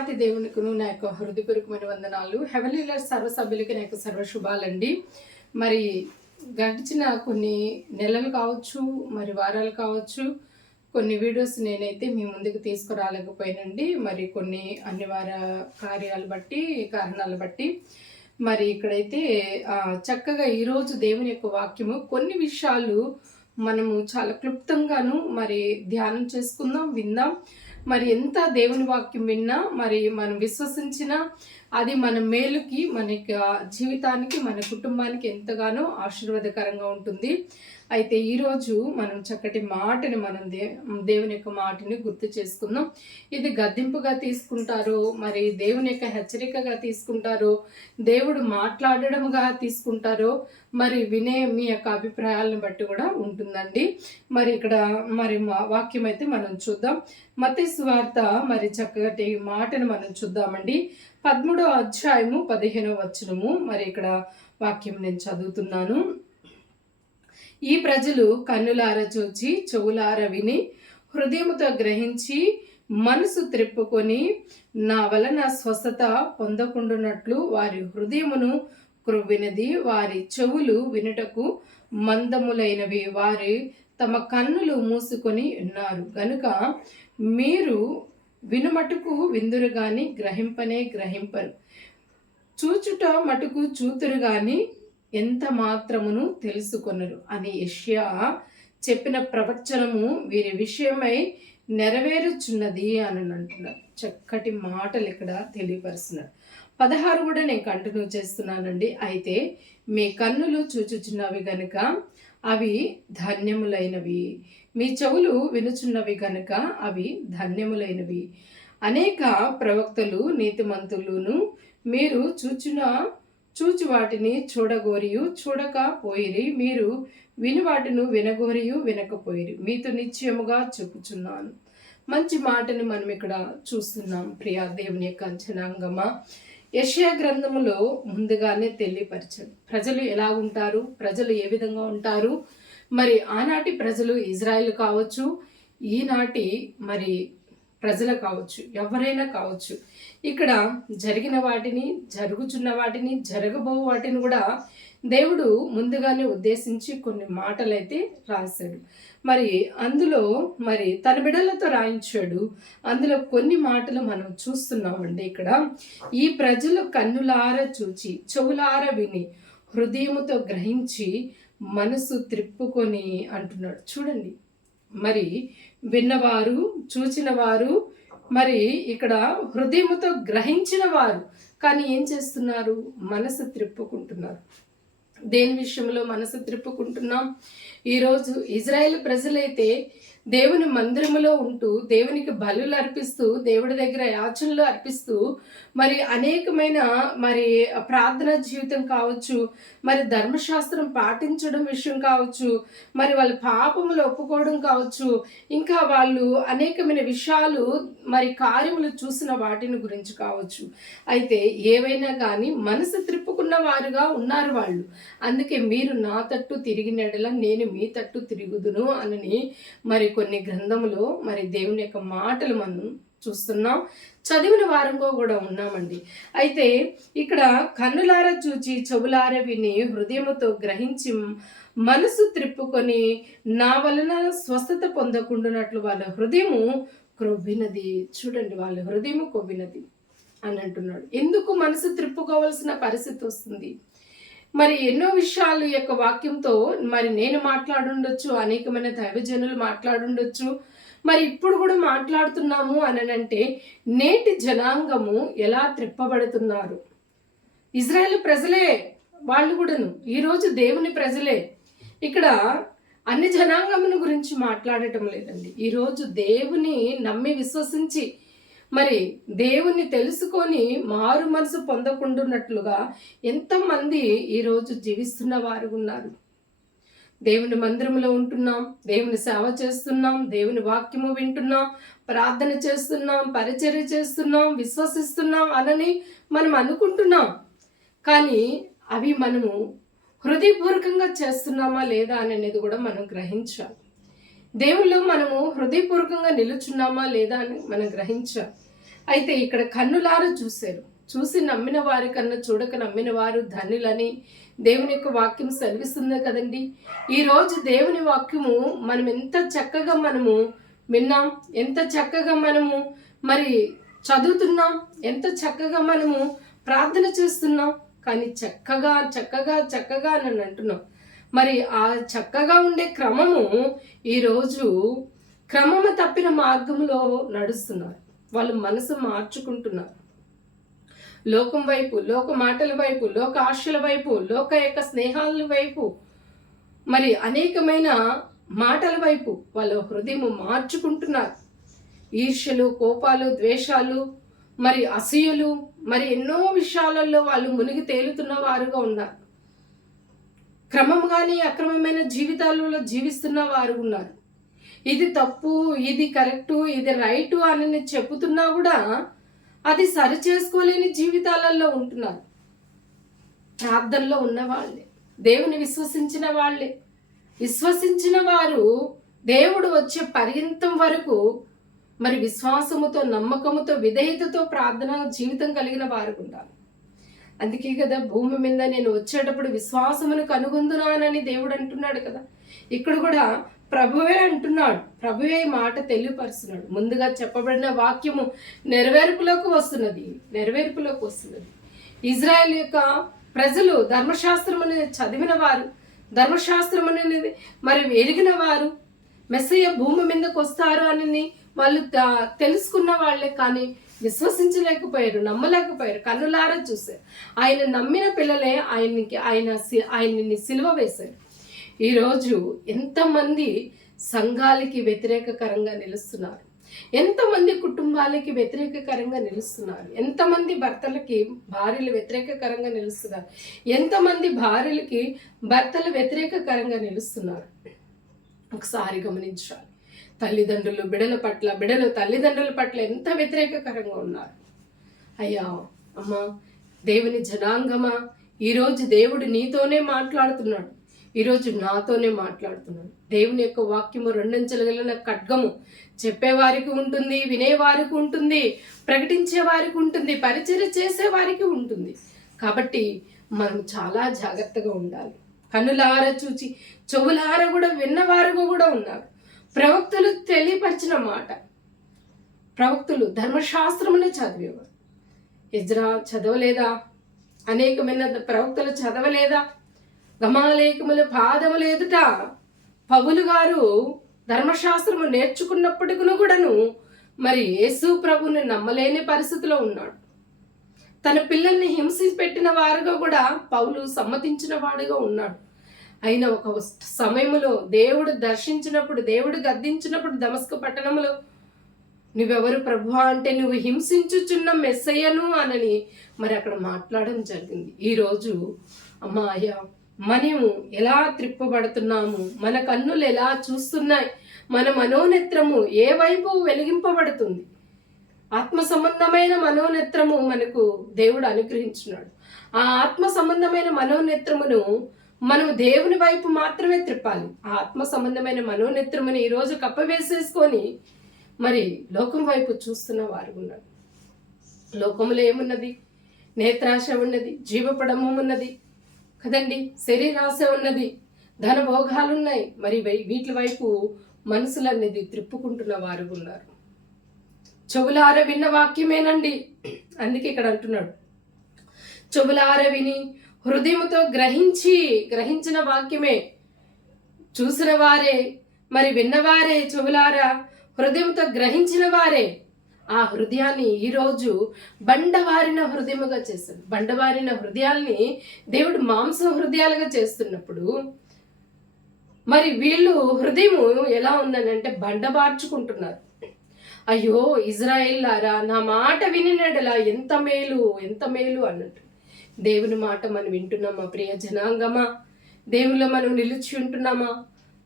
అతి దేవునికును నా యొక్క హృదయపూర్వకమైన వందనాలు. హెవెన్లీ లర్స్ సర్వ సభ్యులకి నా యొక్క సర్వ శుభాలండి. మరి గడిచిన కొన్ని నెలలు కావచ్చు, మరి వారాలు కావచ్చు, కొన్ని వీడియోస్ నేనైతే మీ ముందుకు తీసుకురాలేకపోయానండి. మరి కొన్ని అనివార్య కార్యాలు బట్టి, కారణాలు బట్టి మరి ఇక్కడైతే చక్కగా ఈరోజు దేవుని యొక్క వాక్యము కొన్ని విషయాలు మనము చాలా క్లుప్తంగాను మరి ధ్యానం చేసుకుందాం, విందాం. మరి ఎంత దేవుని వాక్యం విన్నా, మరి మనం విశ్వసించినా అది మన మేలుకి, మన జీవితానికి, మన కుటుంబానికి ఎంతగానో ఆశీర్వాదకరంగా ఉంటుంది. అయితే ఈరోజు మనం చక్కటి మాటని మనం దేవుని యొక్క మాటని గుర్తు చేసుకుందాం. ఇది గద్దింపుగా తీసుకుంటారో, మరి దేవుని యొక్క హెచ్చరికగా తీసుకుంటారో, దేవుడు మాట్లాడడంగా తీసుకుంటారో, మరి వినే మీ యొక్క అభిప్రాయాలను బట్టి కూడా ఉంటుందండి. మరి ఇక్కడ మరి వాక్యం అయితే మనం చూద్దాం. మత్తయి సువార్త మరి చక్కటి మాటను మనం చూద్దామండి. 13వ అధ్యాయము 15వ వచనము. మరి ఇక్కడ వాక్యం నేను చదువుతున్నాను. ఈ ప్రజలు కన్నులార చూచి, చెవులార విని, హృదయముతో గ్రహించి, మనసు త్రిప్పుకొని నా వలన స్వస్థత పొందకుండునట్లు వారి హృదయమును క్రొవ్వినది, వారి చెవులు వినుటకు మందములైనవి, వారి తమ కన్నులు మూసుకొని ఉన్నారు గనుక మీరు వినుమటుకు విందురు గాని గ్రహింపనే గ్రహింపరు, చూచుట మటుకు చూతురు గాని ఎంత మాత్రమును తెలుసుకొనరు అని యెషయా చెప్పిన ప్రవచనము వీరి విషయమై నెరవేరుచున్నది అని అంటున్నారు. చక్కటి మాటలు ఇక్కడ తెలియపరుస్తున్నారు. 16 కూడా నేను కంటిన్యూ చేస్తున్నానండి. అయితే మీ కన్నులు చూచుచున్నవి గనుక అవి ధన్యములైనవి, మీ చెవులు వినుచున్నవి గనుక అవి ధన్యములైనవి. అనేక ప్రవక్తలు నీతిమంతులును మీరు చూచి వాటిని చూడగోరియు చూడకపోయిరి, మీరు విని వాటిని వినగోరియు వినకపోయిరి, మీతో నిశ్చయముగా చెప్పుచున్నాను. మంచి మాటని మనం ఇక్కడ చూస్తున్నాం. ప్రియా దేవుని యొక్క జనాంగమా, యెషయా గ్రంథములో ముందుగానే తెలియపరిచాడు ప్రజలు ఎలా ఉంటారు, ప్రజలు ఏ విధంగా ఉంటారు. మరి ఆనాటి ప్రజలు ఇజ్రాయెల్ కావచ్చు, ఈనాటి మరి ప్రజలు కావచ్చు, ఎవరైనా కావచ్చు, ఇక్కడ జరిగిన వాటిని, జరుగుచున్న వాటిని, జరగబో వాటిని కూడా దేవుడు ముందుగానే ఉద్దేశించి కొన్ని మాటలైతే రాశాడు. మరి అందులో మరి తన బిడ్డలతో రాయించాడు. అందులో కొన్ని మాటలు మనం చూస్తున్నామండి. ఇక్కడ ఈ ప్రజలు కన్నులార చూచి, చెవులార విని, హృదయముతో గ్రహించి, మనసు త్రిప్పుకొని అంటున్నాడు. చూడండి, మరి విన్నవారు, చూచిన వారు, మరి ఇక్కడ హృదయముతో గ్రహించిన వారు, కానీ ఏం చేస్తున్నారు? మనసు త్రిప్పుకుంటున్నారు. దేని విషయంలో మనసు త్రిప్పుకుంటున్నాం? ఈరోజు ఇజ్రాయెల్ ప్రజలైతే దేవుని మందిరములో ఉంటూ, దేవునికి బలులు అర్పిస్తూ, దేవుడి దగ్గర యాచనలు అర్పిస్తూ, మరి అనేకమైన మరి ప్రార్థనా జీవితం కావచ్చు, మరి ధర్మశాస్త్రం పాటించడం విషయం కావచ్చు, మరి వాళ్ళ పాపములు ఒప్పుకోవడం కావచ్చు, ఇంకా వాళ్ళు అనేకమైన విషయాలు మరి కార్యములు చూసిన వాటిని గురించి కావచ్చు. అయితే ఏవైనా కానీ మనసు త్రిప్పుకున్న వారుగా ఉన్నారు వాళ్ళు. అందుకే మీరు నా తట్టు తిరిగినడలా నేను మీ తట్టు తిరుగుదును అని మరి కొన్ని గ్రంథములో మరి దేవుని యొక్క మాటలు మనం చూస్తున్నాం, చదివిన వారంగా కూడా ఉన్నామండి. అయితే ఇక్కడ కన్నులార చూచి, చెవులార విని, హృదయముతో గ్రహించి, మనసు త్రిప్పుకొని నా వలన స్వస్థత పొందకుండానట్లు వాళ్ళ హృదయము క్రొవ్వినది. చూడండి, వాళ్ళ హృదయము కొవ్వినది అని అంటున్నాడు. ఎందుకు మనసు త్రిప్పుకోవాల్సిన పరిస్థితి వస్తుంది? మరి ఎన్నో విషయాలు యొక్క వాక్యంతో మరి నేను మాట్లాడుండొచ్చు, అనేకమైన దైవజనులు మాట్లాడుండొచ్చు, మరి ఇప్పుడు కూడా మాట్లాడుతున్నాము అని అంటే నేటి జనాంగము ఎలా త్రిప్పబడుతున్నారు? ఇజ్రాయెల్ ప్రజలే వాళ్ళు కూడాను, ఈరోజు దేవుని ప్రజలే. ఇక్కడ అన్ని జనాంగముల గురించి మాట్లాడటం లేదండి. ఈరోజు దేవుని నమ్మి విశ్వసించి మరి దేవుణ్ణి తెలుసుకొని మారు మనసు పొందకుండాన్నట్లుగా ఎంతమంది ఈరోజు జీవిస్తున్న వారు ఉన్నారు. దేవుని మందిరంలో ఉంటున్నాం, దేవుని సేవ చేస్తున్నాం, దేవుని వాక్యము వింటున్నాం, ప్రార్థన చేస్తున్నాం, పరిచర్య చేస్తున్నాం, విశ్వసిస్తున్నాం అనని మనం అనుకుంటున్నాం. కానీ అవి మనము హృదయపూర్వకంగా చేస్తున్నామా లేదా అనేది కూడా మనం గ్రహించాలి. దేవుళ్ళు మనము హృదయపూర్వకంగా నిలుచున్నామా లేదా అని మనం గ్రహించాలి. అయితే ఇక్కడ కన్నులారా చూశారు, చూసి నమ్మిన వారి కన్నా చూడక నమ్మిన వారు ధన్యులని దేవుని యొక్క వాక్యం సెలవిస్తుంది కదండి. ఈరోజు దేవుని వాక్యము మనం ఎంత చక్కగా మనము విన్నాం, ఎంత చక్కగా మనము మరి చదువుతున్నాం, ఎంత చక్కగా మనము ప్రార్థన చేస్తున్నాం. కానీ చక్కగా చక్కగా చక్కగా అని అంటున్నాం. మరి ఆ చక్కగా ఉండే క్రమము ఈరోజు క్రమము తప్పిన మార్గంలో నడుస్తున్నారు. వాళ్ళు మనసు మార్చుకుంటున్నారు. లోకం వైపు, లోక మాటల వైపు, లోక ఆశల వైపు, లోక యొక్క స్నేహాల వైపు, మరి అనేకమైన మాటల వైపు వాళ్ళ హృదయం మార్చుకుంటున్నారు. ఈర్ష్యలు, కోపాలు, ద్వేషాలు, మరి అసూయలు, మరి ఎన్నో విషయాలలో వాళ్ళు మునిగి తేలుతున్న వారుగా ఉన్నారు. క్రమంగానే అక్రమమైన జీవితాలలో జీవిస్తున్న వారు ఉన్నారు. ఇది తప్పు, ఇది కరెక్టు, ఇది రైటు అని చెబుతున్నా కూడా అది సరి చేసుకోలేని జీవితాలలో ఉంటున్నారు. ప్రార్థనలో ఉన్న వాళ్ళే, దేవుని విశ్వసించిన వాళ్ళే, విశ్వసించిన వారు దేవుడు వచ్చే పర్యంతం వరకు మరి విశ్వాసముతో, నమ్మకముతో, విధేయతతో ప్రార్థన జీవితం కలిగిన వారు ఉండాలి. అందుకే కదా భూమి మీద నేను వచ్చేటప్పుడు విశ్వాసమును కనుగొందునానని దేవుడు అంటున్నాడు కదా. ఇక్కడ కూడా ప్రభువే అంటున్నాడు, ప్రభువే మాట తెలియపరుస్తున్నాడు. ముందుగా చెప్పబడిన వాక్యము నెరవేర్పులోకి వస్తున్నది. ఇజ్రాయెల్ యొక్క ప్రజలు ధర్మశాస్త్రముని చదివిన వారు, ధర్మశాస్త్రముని మరి ఎరిగిన వారు, మెస్సయ్య భూమి మీదకి వస్తారు అని వాళ్ళు తెలుసుకున్న వాళ్ళే. కానీ విశ్వసించలేకపోయారు, నమ్మలేకపోయారు, కన్నులారా చూశారు. ఆయన నమ్మిన పిల్లలే ఆయన్ని సిలువ వేశారు. ఈరోజు ఎంతమంది సంఘాలకి వ్యతిరేకకరంగా నిలుస్తున్నారు, ఎంతమంది కుటుంబాలకి వ్యతిరేకకరంగా నిలుస్తున్నారు, ఎంతమంది భర్తలకి భార్యలు వ్యతిరేకకరంగా నిలుస్తున్నారు, ఎంతమంది భార్యలకి భర్తలు వ్యతిరేకకరంగా నిలుస్తున్నారు. ఒకసారి గమనించాలి. తల్లిదండ్రులు బిడ్డల పట్ల, బిడ్డలు తల్లిదండ్రుల పట్ల ఎంత వ్యతిరేకకరంగా ఉన్నారు. అయ్యా అమ్మా, దేవుని జనాంగమా, ఈరోజు దేవుడు నీతోనే మాట్లాడుతున్నాడు, ఈరోజు నాతోనే మాట్లాడుతున్నాడు. దేవుని యొక్క వాక్యము రెండంచెలుగల ఖడ్గము, చెప్పేవారికి ఉంటుంది, వినేవారికి ఉంటుంది, ప్రకటించే వారికి ఉంటుంది, పరిచర్య చేసే వారికి ఉంటుంది. కాబట్టి మనం చాలా జాగ్రత్తగా ఉండాలి. కన్నులారా చూచి చెవులారా కూడా విన్నవారుగా కూడా ఉన్నారు. ప్రవక్తలు తెలియపరిచిన మాట, ప్రవక్తలు ధర్మశాస్త్రమునే చదివేవారు. ఎజ్రా చదవలేదా? అనేకమైన ప్రవక్తలు చదవలేదా? గమాలేకముల పాదముల ఎదుట పౌలు గారు ధర్మశాస్త్రము నేర్చుకున్నప్పటికీ కూడాను మరి యేసు ప్రభుని నమ్మలేని పరిస్థితిలో ఉన్నాడు. తన పిల్లల్ని హింసి పెట్టిన వారుగా కూడా పౌలు సమ్మతించిన వాడుగా ఉన్నాడు. అయినా ఒక సమయంలో దేవుడు దర్శించినప్పుడు, దేవుడు గద్దించినప్పుడు దమస్కు పట్టణంలో, నువ్వెవరు ప్రభువా అంటే, నువ్వు హింసించుచున్న మెస్సయ్యను అనని మరి అక్కడ మాట్లాడడం జరిగింది. ఈరోజు అమ్మా అయ్యా, మనము ఎలా త్రిప్పబడుతున్నాము, మన కన్నులు ఎలా చూస్తున్నాయి, మన మనోనేత్రము ఏ వైపు వెలిగింపబడుతుంది. ఆత్మ సంబంధమైన మనోనేత్రము మనకు దేవుడు అనుగ్రహించున్నాడు. ఆ ఆత్మ సంబంధమైన మనోనేత్రమును మనం దేవుని వైపు మాత్రమే త్రిప్పాలి. ఆ ఆత్మ సంబంధమైన మనోనేత్రముని ఈరోజు కప్పవేసేసుకొని మరి లోకం వైపు చూస్తున్న వారు ఉన్నారు. లోకములో ఏమున్నది? నేత్రాశ ఉన్నది, జీవపడము ఉన్నది కదండి, శరీరాశ ఉన్నది, ధన భోగాలున్నాయి. మరి వీటి వైపు మనసులు అనేది త్రిప్పుకుంటున్న వారు ఉన్నారు. చెవులార విన్న వాక్యమేనండి. అందుకే ఇక్కడ అంటున్నాడు, చెవులార విని హృదయంతో గ్రహించిన వాక్యమే. చూసిన వారే, మరి విన్నవారే, చెవులారా హృదయంతో గ్రహించిన వారే ఆ హృదయాన్ని ఈరోజు బండవారిన హృదయముగా చేస్తాడు. బండవారిన హృదయాల్ని దేవుడు మాంసం హృదయాలుగా చేస్తున్నప్పుడు మరి వీళ్ళు హృదయము ఎలా ఉందని అంటే బండబార్చుకుంటున్నారు. అయ్యో ఇజ్రాయేల్లారా, నా మాట వినినడలా ఎంత మేలు అన్నట్టు. దేవుని మాట మనం వింటున్నామా ప్రియ జనాంగమా? దేవునిలో మనం నిలిచి ఉంటున్నామా?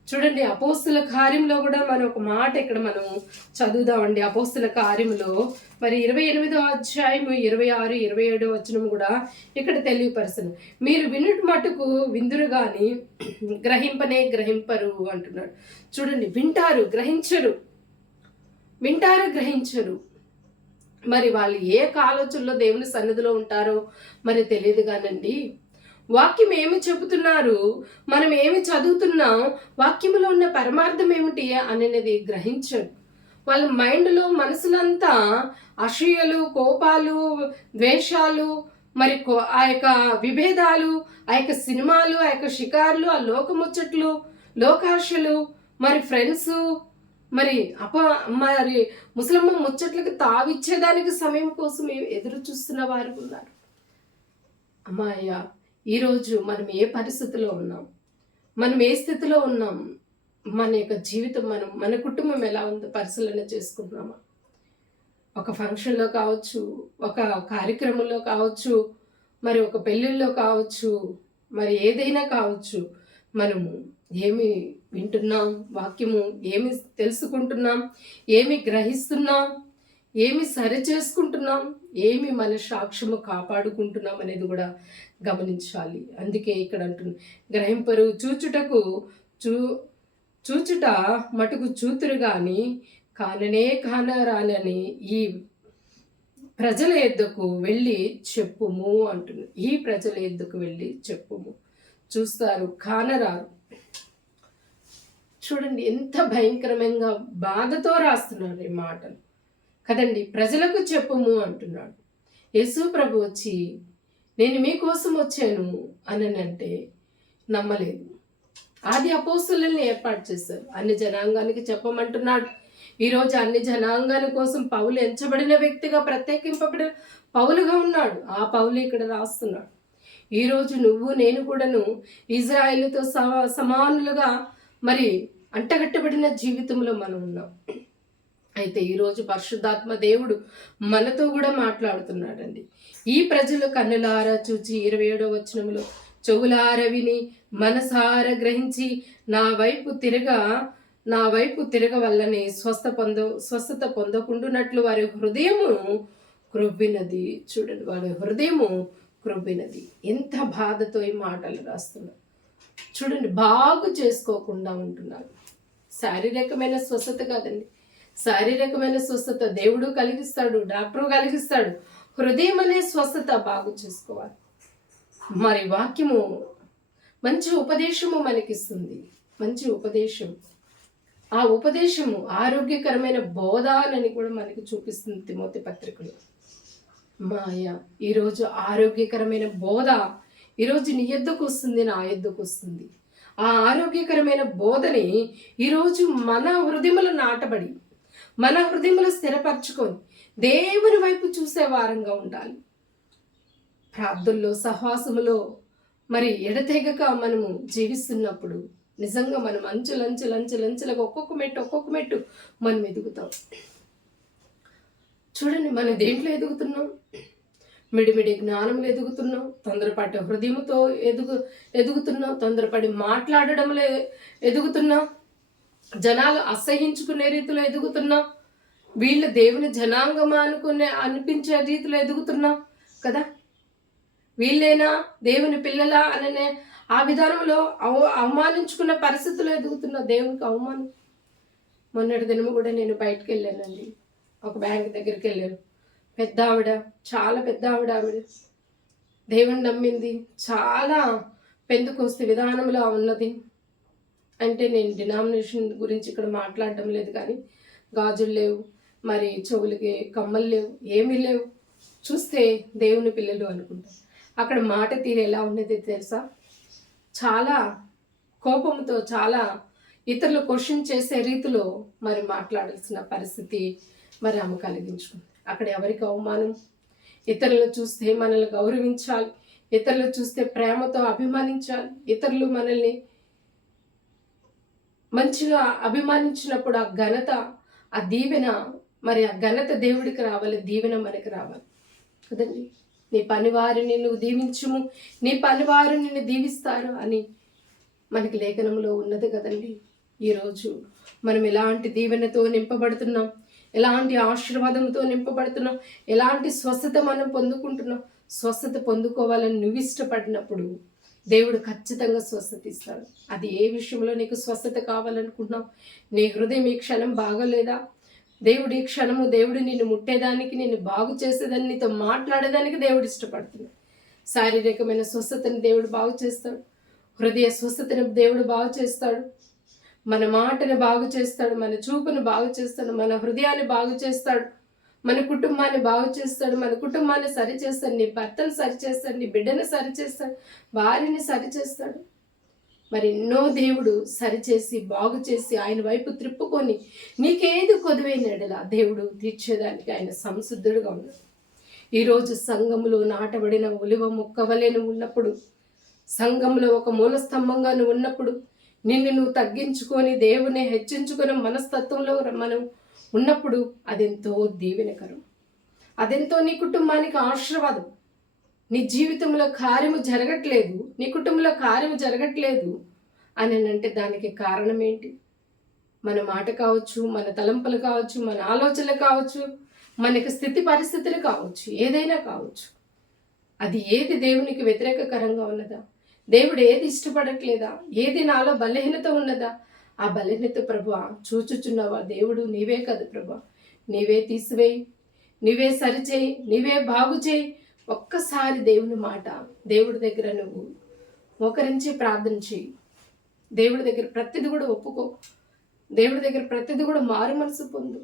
చూడండి, అపోస్తుల కార్యంలో కూడా మనం ఒక మాట ఇక్కడ మనం చదువుదామండి. అపోస్తుల కార్యంలో మరి 28వ అధ్యాయము 26, 27 వచనం కూడా ఇక్కడ తెలియపరుస్తుంది. మీరు వినుట మటుకు విందురు గాని గ్రహింపరు అంటున్నాడు. చూడండి, వింటారు గ్రహించరు. మరి వాళ్ళు ఏ ఆలోచనలో దేవుని సన్నిధిలో ఉంటారో మరి తెలియదు కానండి. వాక్యం ఏమి చెబుతున్నారు, మనం ఏమి చదువుతున్నాం, వాక్యములో ఉన్న పరమార్థం ఏమిటి అనేది గ్రహించరు. వాళ్ళ మైండ్లో మనసులంతా అసూయలు, కోపాలు, ద్వేషాలు, మరి ఆ యొక్క విభేదాలు, ఆ యొక్క సినిమాలు, ఆ యొక్క షికార్లు, ఆ లోకముచ్చట్లు, లోకాశలు, మరి ఫ్రెండ్స్, మరి మరి ముసలమ్మ ముచ్చట్లకి తావిచ్చేదానికి సమయం కోసం ఎదురు చూస్తున్న వారు ఉన్నారు. అమ్మాయ్య, ఈరోజు మనం ఏ పరిస్థితిలో ఉన్నాం, మనం ఏ స్థితిలో ఉన్నాం, మన యొక్క జీవితం, మన కుటుంబం ఎలా ఉందో పరిశీలన చేసుకుంటున్నామా? ఒక ఫంక్షన్లో కావచ్చు, ఒక కార్యక్రమంలో కావచ్చు, మరి ఒక పెళ్ళిళ్ళలో కావచ్చు, మరి ఏదైనా కావచ్చు, మనము ఏమి వింటున్నాం, వాక్యము ఏమి తెలుసుకుంటున్నాం, ఏమి గ్రహిస్తున్నాం, ఏమి సరి చేసుకుంటున్నాం, ఏమి మన సాక్ష్యము కాపాడుకుంటున్నాం అనేది కూడా గమనించాలి. అందుకే ఇక్కడ అంటున్నా, గ్రహింపరు చూచుటకు చూచుట మటుకు చూతురు గాని కాననే కానరాలని ఈ ప్రజల ఎద్దుకు వెళ్ళి చెప్పుము అంటున్నారు. ఈ ప్రజల ఎద్దుకు వెళ్ళి చెప్పుము. చూస్తారు కానరారు. చూడండి ఎంత భయంకరమైన బాధతో రాస్తున్నారు ఈ మాటలు కదండి. ప్రజలకు చెప్పుము అంటున్నాడు. యేసు ప్రభు వచ్చి నేను మీకోసం వచ్చాను అని అంటే నమ్మలేదు. ఆది అపోస్తులని ఏర్పాటు చేశారు, అన్ని జనాంగానికి చెప్పమంటున్నాడు. ఈరోజు అన్ని జనాంగాని కోసం పౌలు ఎంచబడిన వ్యక్తిగా, ప్రత్యేకింపబడిన పౌలుగా ఉన్నాడు. ఆ పౌలు ఇక్కడ రాస్తున్నాడు. ఈరోజు నువ్వు నేను కూడాను ఇజ్రాయేలుతో సమానులుగా మరి అంటగట్టబడిన జీవితంలో మనం ఉన్నాం. అయితే ఈరోజు పరిశుద్ధాత్మ దేవుడు మనతో కూడా మాట్లాడుతున్నాడండి. ఈ ప్రజలు కన్నులారా చూచి 27వ వచనంలో చెవులార విని మనసార గ్రహించి నా వైపు తిరగవల్లని స్వస్థత పొందకుండునట్లు వారి హృదయము క్రొవ్వినది. చూడండి, వారి హృదయము క్రొవ్వినది. ఎంత బాధతో ఈ మాటలు రాస్తున్నారు చూడండి. బాగు చేసుకోకుండా ఉంటున్నారు. శారీరకమైన స్వస్థత కాదండి, శారీరకమైన స్వస్థత దేవుడు కలిగిస్తాడు, డాక్టరు కలిగిస్తాడు. హృదయం అనే స్వస్థత బాగు చేసుకోవాలి. మరి వాక్యము మంచి ఉపదేశము మనకిస్తుంది, మంచి ఉపదేశం. ఆ ఉపదేశము ఆరోగ్యకరమైన బోధ అని కూడా మనకి చూపిస్తుంది తిమోతి పత్రికలో. మాయ ఈరోజు ఆరోగ్యకరమైన బోధ ఈరోజు నీ యొద్దకు వస్తుంది, నా యొద్దకు వస్తుంది. ఆ ఆరోగ్యకరమైన బోధని ఈరోజు మన హృదయములు నాటబడి, మన హృదయములు స్థిరపరచుకొని దేవుని వైపు చూసే వారంగా ఉండాలి. ప్రార్థనలో, సహవాసములో మరి ఎడతెగక మనము జీవిస్తున్నప్పుడు నిజంగా మనం అంచెలంచెలకు ఒక్కొక్క మెట్టు మనం ఎదుగుతాం. చూడండి, మనం దేంట్లో ఎదుగుతున్నాం? మిడిమిడి జ్ఞానంలో ఎదుగుతున్నాం, తొందరపాటి హృదయంతో ఎదుగుతున్నాం, తొందరపడి మాట్లాడడంలో ఎదుగుతున్నాం, జనాలు అసహించుకునే రీతిలో ఎదుగుతున్నాం, వీళ్ళు దేవుని జనాంగమా అనిపించే రీతిలో ఎదుగుతున్నాం కదా. వీళ్ళేనా దేవుని పిల్లలా అనే ఆ విధానంలో అవమానించుకున్న పరిస్థితుల్లో ఎదుగుతున్న దేవునికి అవమానం. మొన్నటి దినము కూడా నేను బయటకు వెళ్ళానండి, ఒక బ్యాంక్ దగ్గరికి వెళ్ళాను. పెద్ద ఆవిడ, చాలా పెద్ద ఆవిడ, దేవుని నమ్మింది, చాలా పెందుకొస్తే విధానంలో ఉన్నది. అంటే నేను డినామినేషన్ గురించి ఇక్కడ మాట్లాడడం లేదు, కానీ గాజులు లేవు, మరి చెవులకి కమ్మలు లేవు, ఏమీ లేవు. చూస్తే దేవుని పిల్లలు అనుకుంటారు. అక్కడ మాట తీరు ఎలా ఉన్నది తెలుసా? చాలా కోపంతో, చాలా ఇతరులు క్వశ్చన్ చేసే రీతిలో మరి మాట్లాడాల్సిన పరిస్థితి మరి ఆమె కలిగించుకుంది. అక్కడ ఎవరికి అవమానం? ఇతరులను చూస్తే మనల్ని గౌరవించాలి, ఇతరులు చూస్తే ప్రేమతో అభిమానించాలి. ఇతరులు మనల్ని మంచిగా అభిమానించినప్పుడు ఆ ఘనత, ఆ దీవెన, మరి ఆ ఘనత దేవుడికి రావాలి, దీవెన మనకి రావాలి కదండి. నీ పనివారిని నువ్వు దీవించుము, నీ పనివారు నిన్ను దీవిస్తారు అని మనకి లేఖనంలో ఉన్నది కదండి. ఈరోజు మనం ఎలాంటి దీవెనతో నింపబడుతున్నాం, ఎలాంటి ఆశీర్వాదంతో నింపబడుతున్నాం, ఎలాంటి స్వస్థత మనం పొందుకుంటున్నాం. స్వస్థత పొందుకోవాలని నువ్వు ఇష్టపడినప్పుడు దేవుడు ఖచ్చితంగా స్వస్థత ఇస్తాడు. అది ఏ విషయంలో నీకు స్వస్థత కావాలనుకుంటున్నావు? నీ హృదయం ఈ క్షణం బాగలేదా? దేవుడి క్షణము దేవుడు నిన్ను ముట్టేదానికి, నిన్ను బాగు చేసేదాన్ని, నీతో మాట్లాడేదానికి దేవుడు ఇష్టపడుతున్నాడు. శారీరకమైన స్వస్థతని దేవుడు బాగు చేస్తాడు. హృదయ స్వస్థతని దేవుడు బాగు చేస్తాడు. మన మాటను బాగు చేస్తాడు, మన చూపును బాగు చేస్తాడు, మన హృదయాన్ని బాగు చేస్తాడు, మన కుటుంబాన్ని బాగు చేస్తాడు, మన కుటుంబాన్ని సరిచేస్తాడు, నీ భర్తను సరిచేస్తాడు, నీ బిడ్డను సరిచేస్తాడు, భార్యని సరిచేస్తాడు. మరి ఎన్నో దేవుడు సరిచేసి బాగు చేసి ఆయన వైపు త్రిప్పుకొని నీకేది కొదువైన ఎడల దేవుడు తీర్చేదానికి ఆయన సంసిద్ధుడుగా ఉన్నాడు. ఈరోజు సంఘములో నాటబడిన ఒలివ మొక్కవలే నువ్వు ఉన్నప్పుడు, సంఘంలో ఒక మూల స్తంభంగా నువ్వు ఉన్నప్పుడు, నిన్ను నువ్వు తగ్గించుకొని దేవుని హెచ్చించుకొని మనస్తత్వంలో మనం ఉన్నప్పుడు అదెంతో దీవెనకరం, అదెంతో నీ కుటుంబానికి ఆశీర్వాదం. నీ జీవితంలో కార్యము జరగట్లేదు, నీ కుటుంబంలో కార్యము జరగట్లేదు అని అంటే దానికి కారణం ఏంటి? మన మాట కావచ్చు, మన తలంపులు కావచ్చు, మన ఆలోచనలు కావచ్చు, మనకి స్థితి పరిస్థితులు కావచ్చు, ఏదైనా కావచ్చు. అది ఏది దేవునికి వ్యతిరేకకరంగా ఉన్నదా? దేవుడు ఏది ఇష్టపడట్లేదా? ఏది నాలో బలహీనత ఉన్నదా? ఆ బలహీనత ప్రభువా చూచుచున్నావా? దేవుడు నీవే కదా ప్రభువా, నీవే తీసివేయి, నీవే సరిచేయి, నీవే బాగు చేయి. ఒక్కసారి దేవుని మాట దేవుడి దగ్గర నువ్వు మోకరించి ప్రార్థన చేయి. దేవుడి దగ్గర ప్రతిది కూడా ఒప్పుకో. దేవుడి దగ్గర ప్రతిది కూడా మారు మనసు పొందు.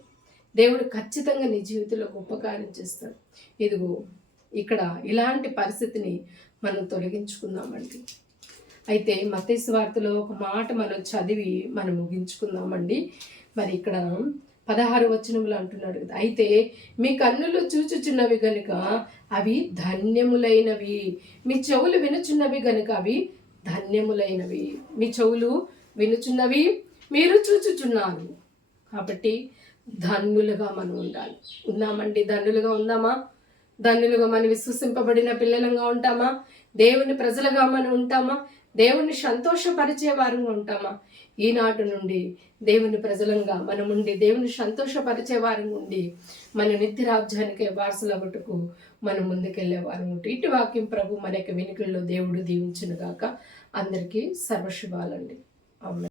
దేవుడు ఖచ్చితంగా నీ జీవితంలో గొప్ప కార్యం చేస్తాడు. ఇదిగో ఇక్కడ ఇలాంటి పరిస్థితిని మనం తొలగించుకుందామండి. అయితే మత్తయి సువార్తలో ఒక మాట మనం చదివి మనం ముగించుకుందామండి. మరి ఇక్కడ 16 వచనంలో అంటున్నాడు కదా, అయితే మీ కన్నులు చూచుచున్నవి గనుక అవి ధన్యములైనవి, మీ చెవులు వినుచున్నవి గనుక అవి ధన్యములైనవి. మీ చెవులు వినుచున్నవి, మీరు చూచుచున్నారు. కాబట్టి ధన్యులుగా మనం ఉండాలి. ఉన్నామండి? ధన్యులుగా ఉందామా? ధన్యులుగా మనం విశ్వసింపబడిన పిల్లలుగా ఉంటామా? దేవుని ప్రజలుగా మనం ఉంటామా? దేవుని సంతోషపరిచే వారంగా ఉంటామా? ఈనాటి నుండి దేవుని ప్రజలంగా మనం ఉండి దేవుని సంతోషపరిచే వారంగా ఉండి మన నిత్య రాజ్యానికి వారసులగుటకు మనం ముందుకెళ్లే వారం ఉంటే ఇటు వాక్యం ప్రభు మన యొక్క వెనుకల్లో దేవుడు దీవించును గాక. అందరికీ సర్వశుభాలండి. ఆమేన్.